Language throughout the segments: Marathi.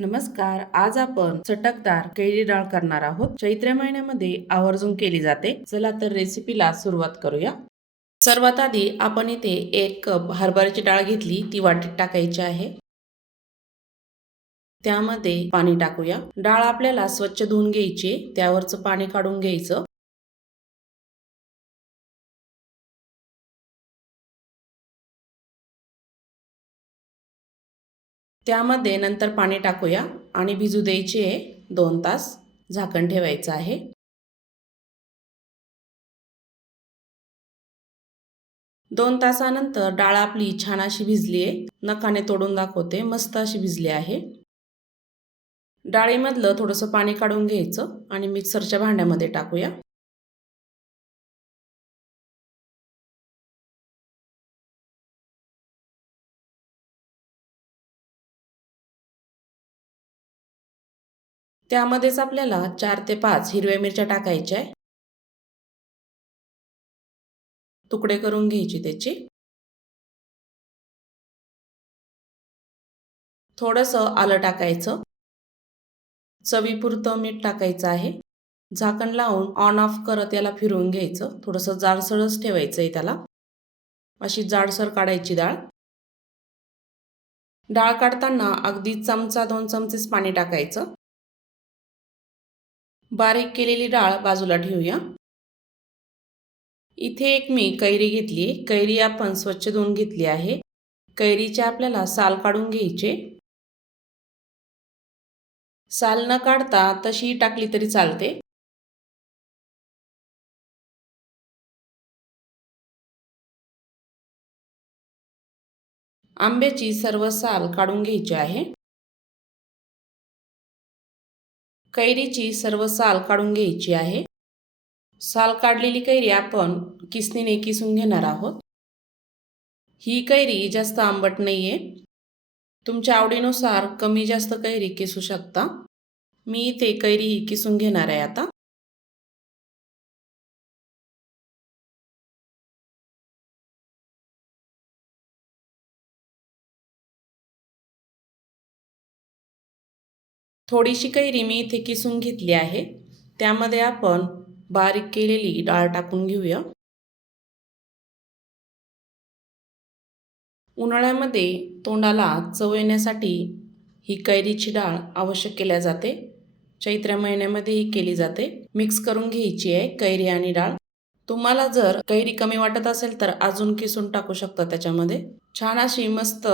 नमस्कार आज आपण चटकदार कैरी डाळ करणार आहोत. चैत्र महिन्यामध्ये आवर्जून केली जाते. चला तर रेसिपीला सुरुवात करूया. सर्वात आधी आपण इथे एक कप हरभऱ्याची डाळ घेतली. ती वाटीत टाकायची आहे. त्यामध्ये पाणी टाकूया. डाळ आपल्याला स्वच्छ धुवून घ्यायची त्यावरचं पाणी काढून घ्यायचं. त्यामध्ये नंतर पाणी टाकूया आणि भिजू द्यायची आहे दोन तास झाकण ठेवायचं आहे. दोन तासानंतर डाळ आपली छान अशी भिजली आहे नखाने तोडून दाखवते. मस्त अशी भिजली आहे. डाळीमधलं थोडंसं पाणी काढून घ्यायचं आणि मिक्सरच्या भांड्यामध्ये टाकूया. त्यामध्येच आपल्याला चार ते पाच हिरव्या मिरच्या टाकायच्या आहे तुकडे करून घ्यायची त्याची. थोडंसं आलं टाकायचं. चवीपुरतं मीठ टाकायचं आहे. झाकण लावून ऑन ऑफ करत याला फिरवून घ्यायचं. थोडंसं जाडसरच ठेवायचं आहे त्याला. अशी जाडसर काढायची डाळ. डाळ काढताना अगदी चमचा दोन चमचेच पाणी टाकायचं. बारीक केलेली डाळ बाजूला ठेवूया. इथे एक मी कैरी घेतली कैरी आपण स्वच्छ धुवून घेतली आहे. कैरीचे आपल्याला साल काढून घ्यायचे. साल न काढता तशी टाकली तरी चालते. आंब्याची सर्व साल काढून घ्यायची आहे. कैरीची सर्व साल काढून घ्यायची आहे. साल काढलेली कैरी आपण किसनीने किसून घेणार आहोत. ही कैरी जास्त आंबट नाही आहे तुमच्या आवडीनुसार कमी जास्त कैरी किसू शकता. मी इथे कैरी ही किसून घेणार आहे आता. थोडीशी कैरी मी इथे किसून घेतली आहे. त्यामध्ये आपण बारीक केलेली डाळ टाकून घेऊया. उन्हाळ्यामध्ये तोंडाला चव येण्यासाठी ही कैरीची डाळ आवश्यक केल्या जाते. चैत्र महिन्यामध्ये ही केली जाते. मिक्स करून घ्यायची आहे कैरी आणि डाळ. तुम्हाला जर कैरी कमी वाटत असेल तर अजून किसून टाकू शकता त्याच्यामध्ये. छान अशी मस्त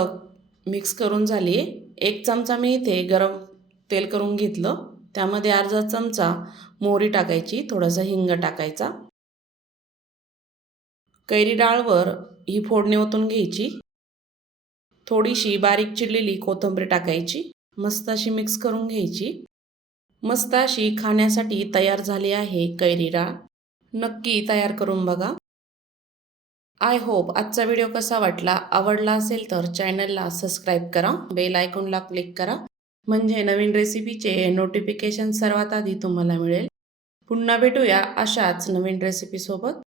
मिक्स करून झाली आहे. एक चमचा मी इथे गरम तेल करून घेतलं. त्यामध्ये अर्धा चमचा मोहरी टाकायची थोडासा हिंग टाकायचा. कैरी डाळवर ही फोडणी ओतून घ्यायची. थोडीशी बारीक चिरलेली कोथिंबीर टाकायची. मस्त अशी मिक्स करून घ्यायची. मस्त अशी खाण्यासाठी तयार झाली आहे कैरी डाळ. नक्की तयार करून बघा. आय होप आजचा व्हिडिओ कसा वाटला आवडला असेल तर चॅनलला सबस्क्राईब करा. बेल आयकॉनला क्लिक करा. म्हणजे नवीन रेसिपीचे नोटिफिकेशन सर्वात आधी तुम्हाला मिळेल. पुन्हा भेटूया अशाच नवीन रेसिपीसोबत